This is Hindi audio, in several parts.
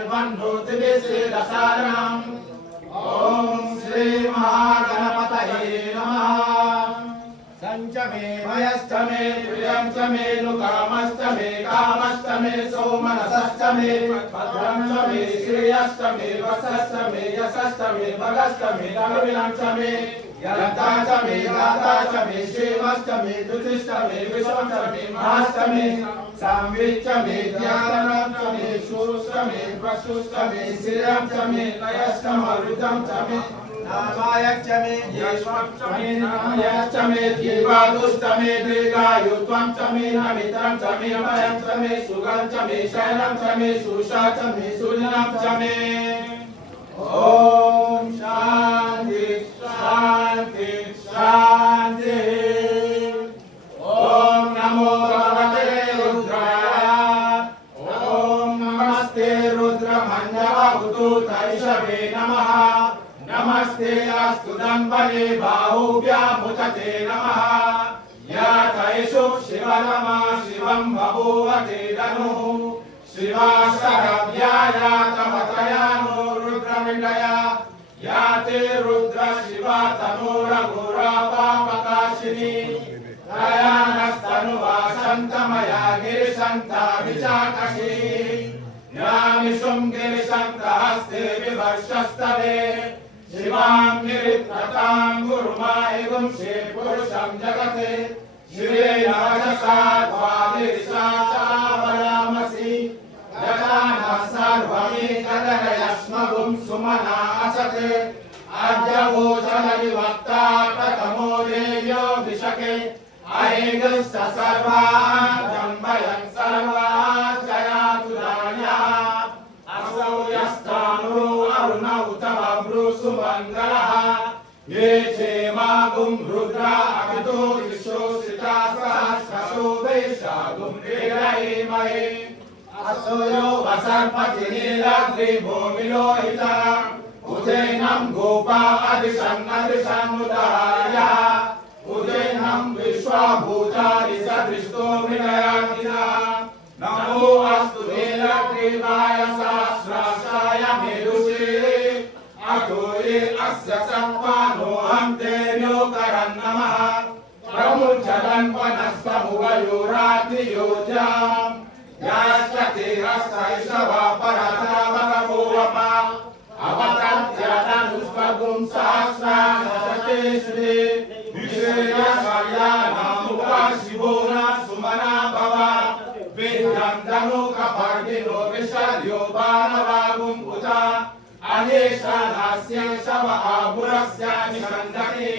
षड्वन्धोतिभिश्रीरसारणम् ॐ श्री महागणपतये नमः। संचमे भयश्चमे प्रियंचमे लुकामश्चमे कामश्चमे सोमनसश्चमे भद्रंचमे श्रियश्चमे वसश्चमे यशश्चमे भगश्चमे रविरंचमे यन्ताचमे दाताचमे शिवश्चमे दुतिश्चमे विश्वश्चमे महाश्चमे संविच्चमे ध्यानश्चमे शूश्चमे वसुश्चमे श्रियंचमे लयश्चमरुद्रंचमे नामायच्चमे ज्येष्ठमे नामयच्चमे जीवादुष्टमे दीर्घायुत्वंचमे नमितंचमे अभयंचमे सुगंचमे शयनंचमे सुषाचमे सुजनंचमे। ओम शांति शांति शांति। ओम नमो भगवते रुद्राय। ओम नमस्ते रुद्रमण्डलभूतैषवे नमः। नमस्ते अस्तु दम्बरे बाहुव्यामुचते नमः। यातैषु शिवनमा शिवं बभूवते धनुः शिवाशरव्याया तमतयानो रुद्रमिण्डया याते रुद्र शिवा तनोरघोरापापकाशिनी दयानस्तनुवा शन्तमया गिरिशन्ता विचाकशी यामिषुं गिरिशन्तहस्ते विभर्षस्तवे शिवां गिरित्रतां गुरुमायिगुं श्री पुरुषं जगते श्रीराजसा द्वादिशा चावयामसि गजानः सर्वमेकदरयस्मगुं सुमना असते अद्यभोजनविवक्ता प्रथमो देव्यो विशके अहेगश्च सर्वाजम्बयन् सर्वाजयातु राण्यः असौ यस्तानो अरुणौ तव ब्रूसुमङ्गलः ये क्षेमागुं रुद्रा अभितो विश्वसिता सहस्रशो वैशागुं वेरयेमहे असोयो वसर्पतिनीलग्रीभूमिलोहिता उदयनं गोपा अदिशन्नदिशन्नुदायः उदयनं विश्वभूतानि सदृष्टो विनयान्विता नमो अस्तु नीलग्रीवाय सहस्राशाय मेरुषे अतो ये अस्य सत्त्वानो हन्तेर्योकरन् नमः प्रमुच्यतन् वनस्तमुवयोरातियोज्याम् याश्चते हस्तैषवा परतावकभूवपा अवतत्यादनुष्पगुं सहस्रानशते श्री विश्वेयशर्यानामुपा शिवो न सुमना भव विद्यं धनुकपर्दिनो विशर्यो बाणवागुं उता अनेशानास्य शव आभुरस्य निषन्दके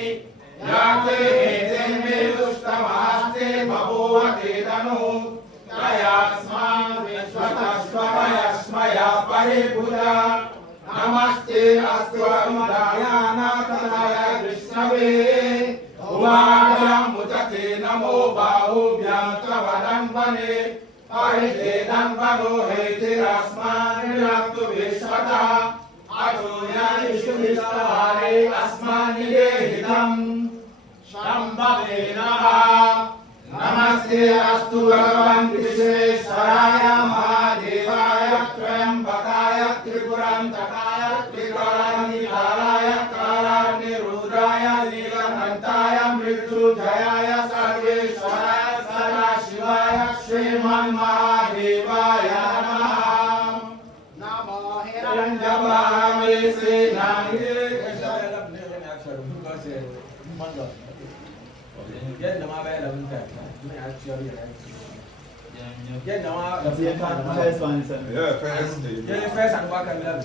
याते हेते मे दुष्टमास्ते बभूवते धनुः तयास्मान् विश्वतस्वमयस्मया परिभूता नमस्ते अस्तु अरुणायानाथनाय कृष्णवे उवाभ्यामुचते नमो बाहुभ्यां तव दम्बने हरिते दम्बनो हेतिरस्मान् निरन्तु विश्वतः अतो यानिषु विस्तवारे अस्मान् निदेहितम् शम्भवे नमः। नमस्ते अस्तु भगवन् विश्वेश्वराय महादेवाय त्र्यम्बकाय त्रिपुरान्तकाय त्रिकालाय कालाग्निरुद्राय नीलकण्ठाय मृत्युञ्जयाय सर्वेश्वराय सदाशिवाय श्रीमन्महादेवाय नमः। नमो हिरण्यवाहवे सेनानि Dia nama baik lah bentar. Ini actually lah. Dia nama. Dia first. Dia first aku akan bilang.